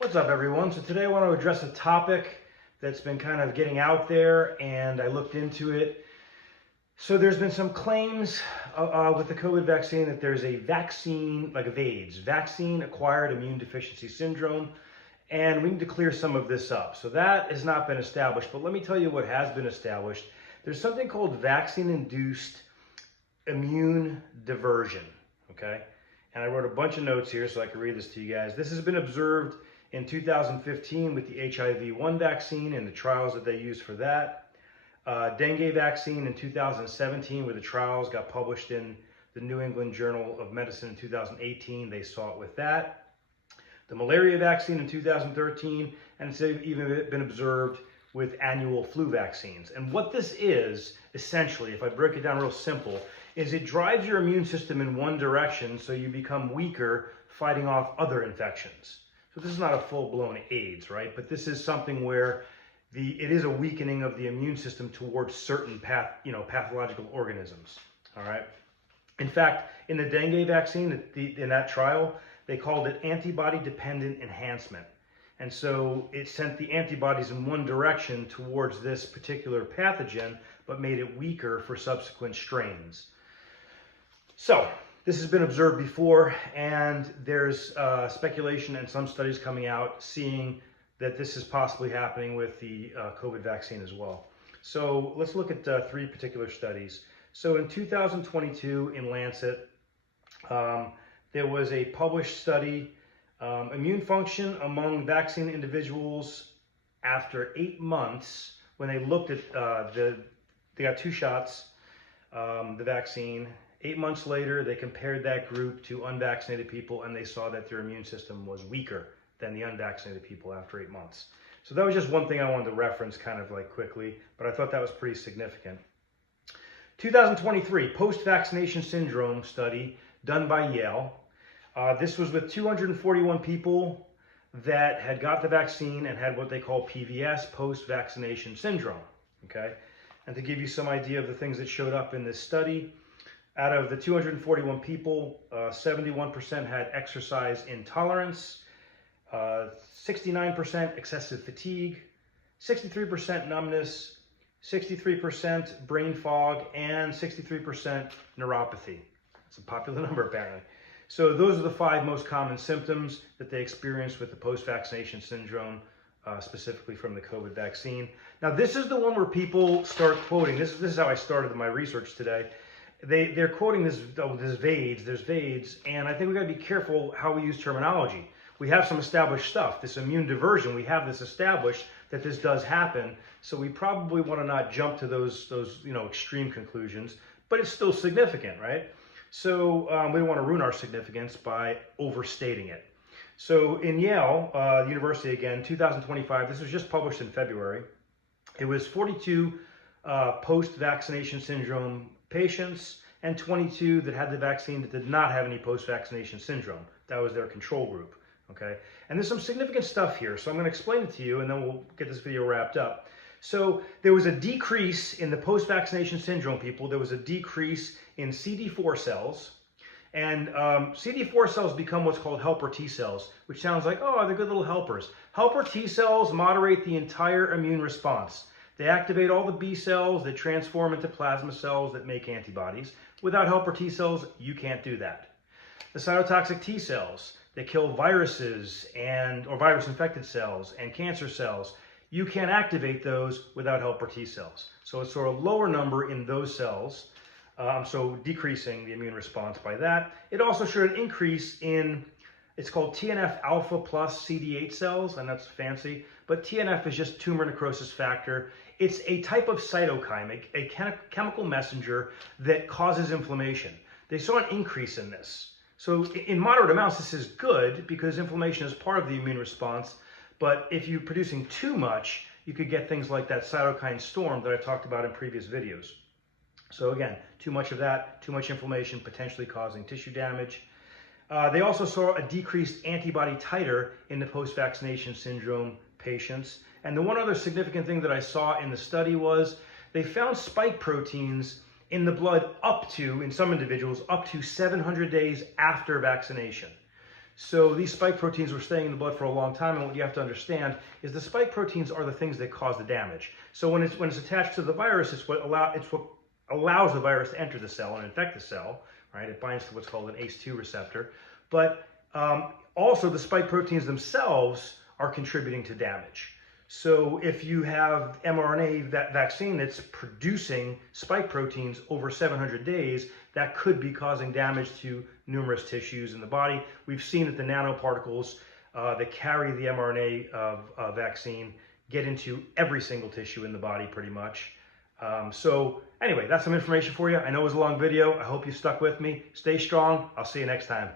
What's up, everyone? So today I want to address a topic that's been kind of getting out there, and I looked into it. So there's been some claims with the COVID vaccine that there's a vaccine, like VAIDS, vaccine-acquired immune deficiency syndrome, and we need to clear some of this up. So that has not been established, but let me tell you what has been established. There's something called vaccine-induced immune diversion, okay? And I wrote a bunch of notes here so I can read this to you guys. This has been observed in 2015 with the HIV-1 vaccine and the trials that they used for that. Dengue vaccine in 2017, where the trials got published in the New England Journal of Medicine in 2018. They saw it with that. The malaria vaccine in 2013, and it's even been observed with annual flu vaccines. And what this is, essentially, if I break it down real simple, is it drives your immune system in one direction so you become weaker fighting off other infections. So this is not a full-blown AIDS, right? But this is something where it is a weakening of the immune system towards certain pathological organisms, all right? In fact, in the dengue vaccine, in that trial, they called it antibody-dependent enhancement. And so it sent the antibodies in one direction towards this particular pathogen, but made it weaker for subsequent strains. So this has been observed before, and there's speculation and some studies coming out seeing that this is possibly happening with the COVID vaccine as well. So let's look at three particular studies. So in 2022 in Lancet, there was a published study, immune function among vaccine individuals after 8 months, when they looked at, they got 2 shots, the vaccine. 8 months later, they compared that group to unvaccinated people, and they saw that their immune system was weaker than the unvaccinated people after 8 months. So that was just one thing I wanted to reference kind of like quickly, but I thought that was pretty significant. 2023, post-vaccination syndrome study done by Yale. This was with 241 people that had got the vaccine and had what they call PVS, post-vaccination syndrome, okay? And to give you some idea of the things that showed up in this study, out of the 241 people, 71% had exercise intolerance, 69% excessive fatigue, 63% numbness, 63% brain fog, and 63% neuropathy. It's a popular number apparently. So those are the 5 most common symptoms that they experienced with the post-vaccination syndrome, specifically from the COVID vaccine. Now this is the one where people start quoting, this is how I started my research today. They're quoting this VAIDS, there's VAIDS, and I think we gotta be careful how we use terminology. We have some established stuff, this immune diversion, we have this established that this does happen, so we probably wanna not jump to those extreme conclusions, but it's still significant, right? So we don't wanna ruin our significance by overstating it. So in Yale University again, 2025, this was just published in February, it was 42 post-vaccination syndrome patients and 22 that had the vaccine that did not have any post-vaccination syndrome. That was their control group, okay? And there's some significant stuff here, so I'm gonna explain it to you and then we'll get this video wrapped up. So there was a decrease in the post-vaccination syndrome people. There was a decrease in CD4 cells, and CD4 cells become what's called helper T cells, which sounds like, oh, they're good little helpers. Helper T cells moderate the entire immune response. They activate all the B cells, they transform into plasma cells that make antibodies. Without helper T cells, you can't do that. The cytotoxic T cells, they kill viruses or virus-infected cells and cancer cells. You can't activate those without helper T cells. So it's sort of lower number in those cells, so decreasing the immune response by that. It also showed an increase in, it's called TNF alpha plus CD8 cells, and that's fancy, but TNF is just tumor necrosis factor. It's a type of cytokine, a chemical messenger that causes inflammation. They saw an increase in this. So in moderate amounts, this is good because inflammation is part of the immune response, but if you're producing too much, you could get things like that cytokine storm that I talked about in previous videos. So again, too much of that, too much inflammation, potentially causing tissue damage. They also saw a decreased antibody titer in the post-vaccination syndrome patients. And the one other significant thing that I saw in the study was they found spike proteins in the blood in some individuals, up to 700 days after vaccination. So these spike proteins were staying in the blood for a long time, and what you have to understand is the spike proteins are the things that cause the damage. So when it's attached to the virus, it's what allows the virus to enter the cell and infect the cell, right? It binds to what's called an ACE2 receptor. But also the spike proteins themselves are contributing to damage. So if you have mRNA vaccine that's producing spike proteins over 700 days, that could be causing damage to numerous tissues in the body. We've seen that the nanoparticles that carry the mRNA vaccine get into every single tissue in the body pretty much. So anyway, that's some information for you. I know it was a long video. I hope you stuck with me. Stay strong. I'll see you next time.